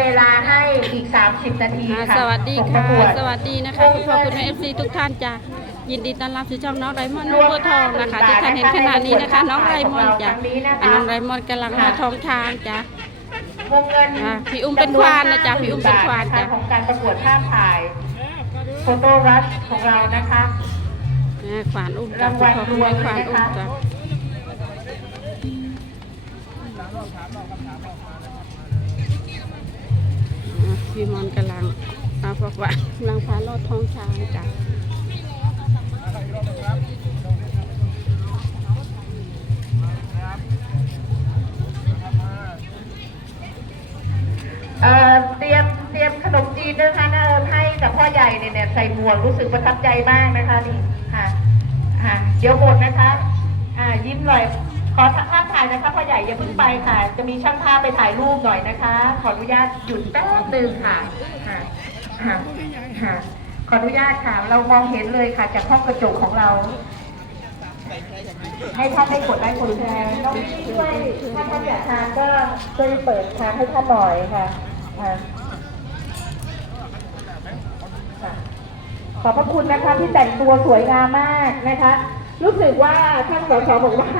เวลาให้อีก 30 นาทีอ่าค่ะสวัสดีส่งปค่ะระกวดสวัสดีนะคะคุณพ่อคุณแม่เอฟซีทุกท่านจ้ะยินดีต้อนรับสู่ช่องน้องไรมอนด์น้องบัวทองนะคะที่ท่านเห็นขณะนี้นะคะ น้องไรมอนด์จ้ะอ่าน้องไรมอนด์กำลังมาท้องช้างจ้ะวงเงินอ่าพี่อุ้มเป็นควานนะจ๊ะพี่อุ้มเป็นควานจ้ะของการประกวดภาพถ่ายโฟโต้รัชของเรานะคะอ่าขวานอุ้มจ้ะคุณพ่อคุณแม่ขวานอุ้มจ้ะ พี่มอนกำลังเอาบอกว่ากำลังพาลอดท้องช้างจ้ะเอ่อเตรียมเตรียมขนมจีนนะคะนะเอิญให้กับพ่อใหญ่เนี่ยเนี่ยใส่หมวกรู้สึกประทับใจมากนะคะนี่ค่ะค่ะเดี๋ยวหมดนะคะ อ่ายิ้มหน่อยขอาพถ่ายนะคะพ่อใหญ่อย่าเพิ่งไปค่ะ จะมีช่างภาพไปถ่ายรูปหน่อยนะคะ ขออนุญาตหยุดแป๊บหนึ่งค่ะค่ะค่ะค่ะ ขออนุญาตค่ะ เรามองเห็นเลยค่ะ จากห้องกระจกของเรา ให้ท่านได้กดไลค์กดแชร์น้องพี่ช่วยถ้าท่านอยากทานก็ช่วยเปิดทางให้ท่านหน่อยค่ะค่ะขอบพระคุณนะคะที่แต่งตัวสวยงามมากนะคะ รู้สึกว่าท่านสสบอกว่า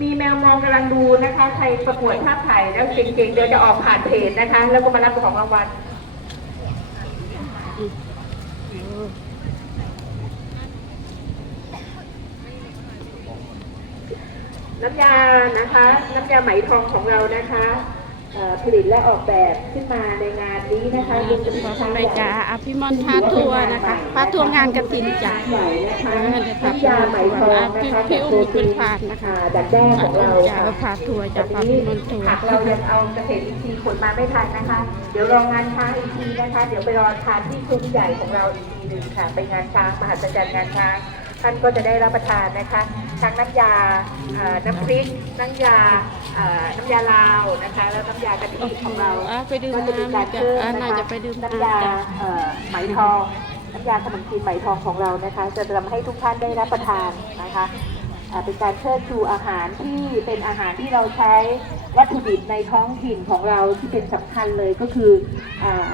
มีแมวมองกำลังดูนะคะ ใครประกวดภาพถ่ายแล้วเก่งๆเดี๋ยวจะออกผ่านเพจนะคะ แล้วก็มารับของรางวัลน้ำยานะคะ น้ำยาไหมทองของเรานะคะ ผลิตและออกแบบขึ้นมาในงานนี้นะคะขอบคุณพ่อแม่จ้าอภิมอนพาทัวร์นะคะพาทัวร์งานกระถินจ้ะใหญ่นะคะอ่าเดี๋ยวพาน้ำยาไหมทองนะคะพี่อุ้มเป็นผ่านนะคะอ่ดักแด้ของเราจ้าค่ะพาทัวร์จ้าพาวันพี่นี้มอนทัวร์หากเรายังเอาเกษตรอินทรีย์ขนมาไม่ทันนะคะ เดี๋ยวรองานช้างอีกทีนะคะ เดี๋ยวไปรอทานที่ซุ้มใหญ่ของเราอีกทีหนึ่งค่ะ ไปงานช้างมหัศจรรย์งานช้าง ท่านก็จะได้รับประทานนะคะทั้งน้ำยาเอ่อน้ำพริกน้ำยาเอ่อน้ำยาลาวนะคะแล้วน้ำยากะทิของเราอะไปดื่มก็จะมีการน้ำจ้ะเพิ่มอะนะน่าคะจะไปดื่มน้ำยาน้ำจ้ะเอ่อไหมทองน้ำยาขนมจีนไหมทองของเรานะคะ จะทำให้ทุกท่านได้รับประทานนะคะอ่าเป็นการเชิดชูอาหารที่เป็นอาหารที่เราใช้วัตถุดิบในท้องถิ่นของเราที่เป็นสำคัญเลยก็คืออ่า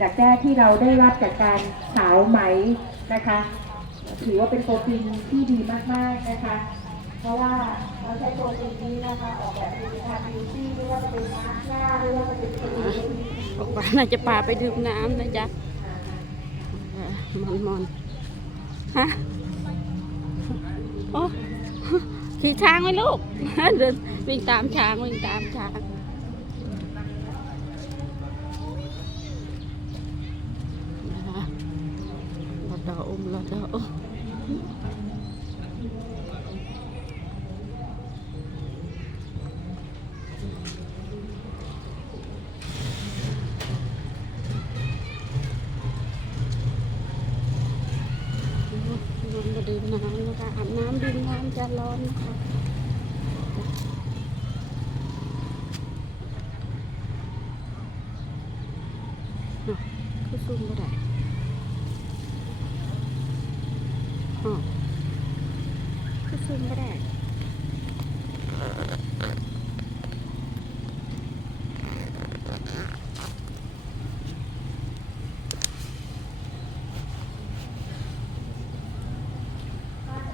จากแด้ที่เราได้รับจากการสาวไหมนะคะ ถือว่าเป็นโปรตีนที่ดีมากๆนะคะ เพราะว่าเราใช้โปรตีนนี้นะคะ ออกแบบเป็นทางบิวตี้ไม่ว่าจะเป็นมาสก์หน้าไม่ว่าจะเป็นครีบอกว่าน่าจะพาไปดื่มน้ำนะจ๊ะมอนมอนฮะโอ้ขี่ช้างไหมลูกเดินวิ่งตามช้างวิ่งตามช้างนะคะรถดออุ้มรถดออุ้ม ดื่มน้ำนะคะอาบน้ำดื่มน้ำจะร้อนนะคะอะคือซุ่มบ่ได้อ๋อคือซุ่มบ่ได้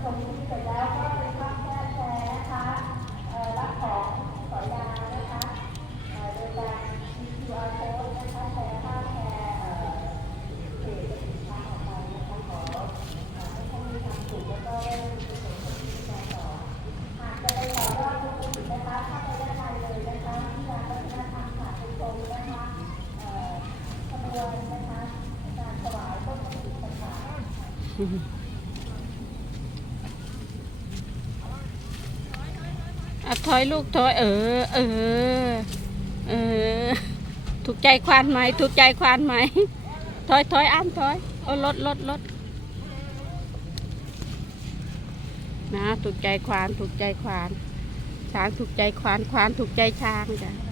ชมเสร็จแล้วก็เป็นภาพแก้แชร์นะคะเอ่อรับของสอยดาวนะคะเอ่อโดยการมี QR code นะคะแชร์ภาพแชร์เอ่อเพจและสินค้าออกไปนะคะขอเอ่อให้ท่านมีความสุขแล้วก็ได้มีประโยชน์ที่จะต่อหากจะไปต่อยอดธุรกิจนะคะเข้าไปด้านในเลยนะคะที่ร้านวัฒนธรรมค่ะเป็นตรงนะคะเอ่อขบวนนะคะการถวายต้นกระถิ่นต่างๆ อะถอยลูกถอยเออ เออ เออ ถูกใจควานไหม ถูกใจควานไหม ถอยถอยอ้ามถอยโอ้รถรถรถนะ ถูกใจควาน ถูกใจควาน ช้างถูกใจควาน ควานถูกใจช้างจ้ะ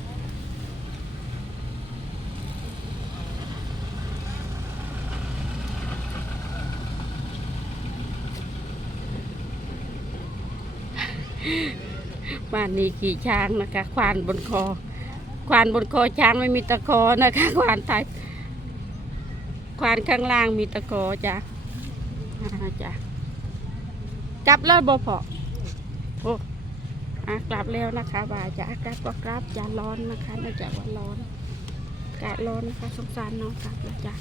บ้านนี้ขี่ช้างนะคะ ควานบนคอ ควานบนคอช้างไม่มีตะขอนะคะ ควานท้ายควานข้างล่างมีตะขอจ้ะอ่าจ้ะกลับแล้วบ่พอโอ้อะกลับแล้วนะคะบ่าจะกลับก็กลับอย่าร้อนนะคะเนื่องจากว่าร้อนกาศร้อนนะคะสงสารน้องกลับแล้วจ้ะ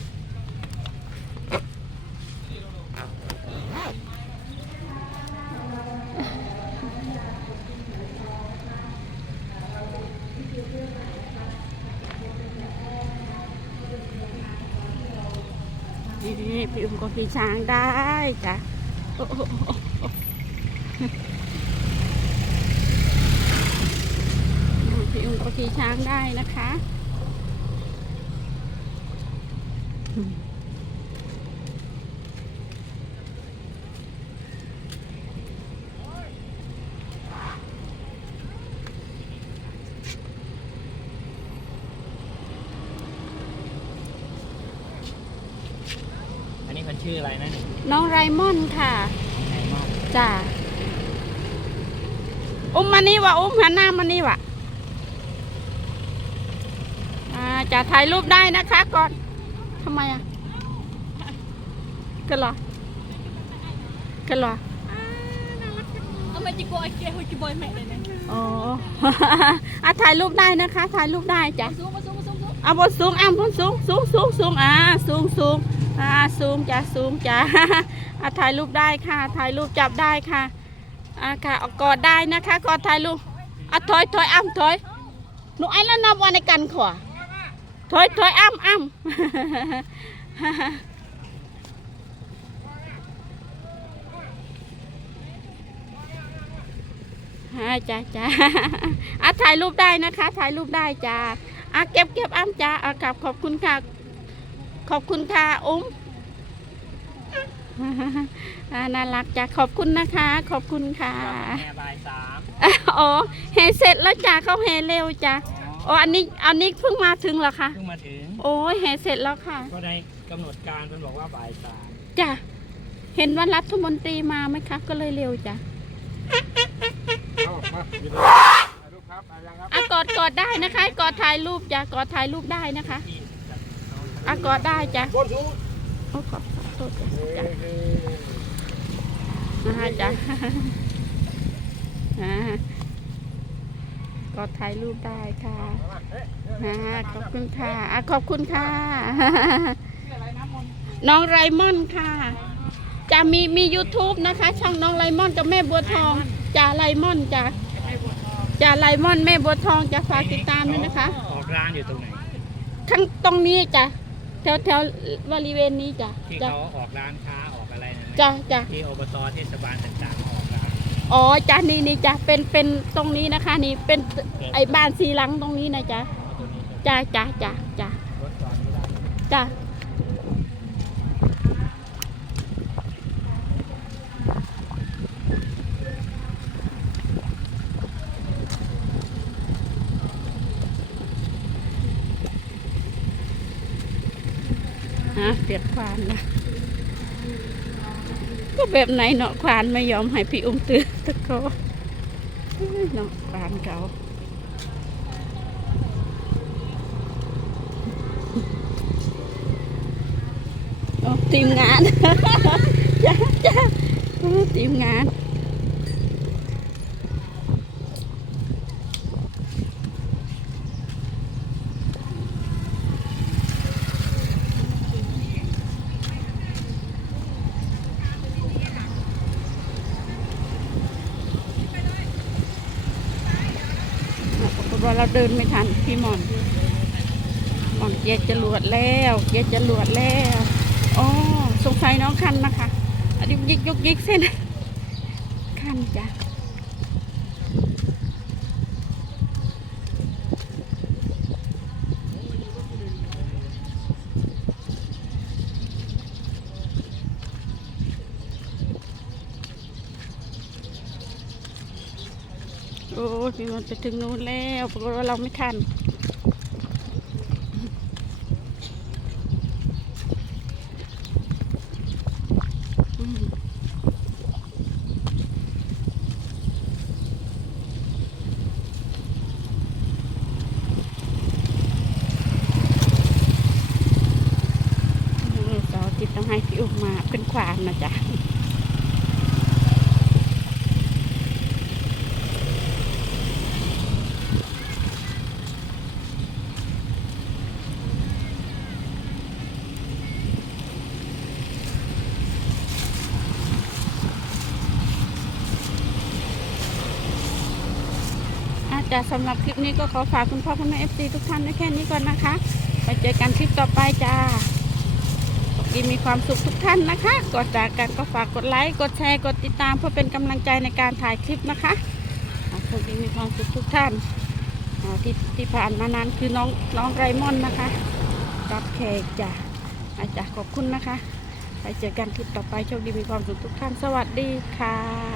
นี่พี่อุ้มก็ขี่ช้างได้จ้ะโอ้โหพี่อุ้มก็ขี่ช้างได้นะคะอืม อันนี้มันชื่ ออะไรนะนี่น้องไรมอนค่ะไงมอกจ้ะอุ้มมานี่วะอุ้มหันหน้ามานี่วะอ่าจะถ่ายรูปได้นะคะก่อนทำไมอะกันเหรอกันเหรอ Ama di ko ake ho ki boy mek ne. อ๋อ อะถ่ายรูปได้นะคะ ถ่ายรูปได้จ้ะ Masuk masuk masuk masuk. เอาบนสูงอะบนสูงสูงสูงสูงอ่าสูงสูง อ่าสูงจ้ะสูงจ้ะอะถ่ายรูปได้ค่ะ ถ่ายรูปจับได้ค่ะอ่าค่ะเอากอดได้นะคะกอดถ่ายรูปอะถอยถอยอ้ำถอยหนูไอ้แล้วนับวันในกันขวาถอยถอยอ้ำอ้ำฮ่าจ้าจ้าอะถ่ายรูปได้นะคะ ถ่ายรูปได้จ้าอะเก็บเก็บอ้ำจ้าอะกลับขอบคุณค่ะ ขอบคุณค่ะอุ้มอ่าน่ารักจ้าขอบคุณนะคะ ขอบคุณค่ะแม่บ่ายสามอ๋อเฮเสร็จแล้วจ้าเขาเฮเร็วจ้าอ๋ออ๋ออันนี้อันนี้เพิ่งมาถึงเหรอคะเพิ่งมาถึง โอ้ยเฮเสร็จแล้วค่ะ ก็ได้กำหนดการมันบอกว่าบ่ายสามจ้าเห็นว่ารัฐมนตรีมาไหมคะ ก็เลยเร็วจ้าเอามาวิดีโอถ่ายรูปครับเอายังครับอะกอดกอดได้นะคะ กอดถ่ายรูปจ้ากอดถ่ายรูปได้นะคะที่จัดน้ องอะกอดได้จ้าบนสูงโอ้ขอขอโทษจ้ะเฮ้จ้ะเฮ้นะคะจ้ะอ่ากอดถ่ายรูปได้ค่ะอ่าขอบคุณค่ะอะขอบคุณค่ะ น้องไรมอนค่ะจะมีมี YouTube นะคะ ช่องน้องไรมอนกับแม่บัวทองจ่าไรมอนจ้ะจ่าไรมอนแม่บัวทองจะฝากติดตามด้วยนะคะ ออกร้านอยู่ตรงไหนข้างตรงนี้จ้ะ แถวแถวบริเวณนี้จ้ะที่จ้ะเขาออกร้านค้าออกอะไรนั่นไหมจ้ะจ้ะที่อบตเทศบาลต่างๆออกร้านอ๋อจ้ะนี่นี่จ้ะเป็นเป็นตรงนี้นะคะ นี่เป็นไอ้บ้านสีหลังตรงนี้นะจ๊ะเอาตัวนี้จะจ้ะจ้ะจ้ะจ้ะรถจอดไม่ได้ จ้ะ หาเปลี่ยนควานนะก็แบบไหนเนาะควานไม่ยอมให้พี่อุ้มตื่นตะโกเอ้ยเนาะควานเขาโอ้ทีมงาน จ้าจ้าโอ้ทีมงาน ปรากฏ ว่าเราเดินไม่ทันพี่มอนมอนเกียร์จรวดแล้วเกียร์จรวดแล้วอ๋อสงสัยน้องคันนะคะอันนี้ยิกยุกยิกเส้นคันจ้ะ โอ้ยมันไปถึงนู้นแล้วปรากฏว่าเราไม่ทัน ติดต้องให้พี่อุ้มมาขึ้นขวานนะจ๊ะ จจะสำหรับคลิปนี้ก็ขอฝากคุณพ่อคุณแม่เอฟซีทุกท่านไว้แค่นี้ก่อนนะคะไปเจอกันคลิปต่อไปจ้าขอบคุณมีความสุขทุกท่านนะคะก่อนจากกันก็ฝากกดไลค์ กดแชร์ กดติดตามเพื่อเป็นกำลังใจในการถ่ายคลิปนะคะอ่าขอบคุณมีความสุขทุกท่านที่ที่ผ่านมานานคือน้องน้องไรมอนนะคะรับแขกจ้ะอาจารย์ขอบคุณนะคะ ไปเจอกันคลิปต่อไปโชคดีมีความสุขทุกท่าน สวัสดีค่ะ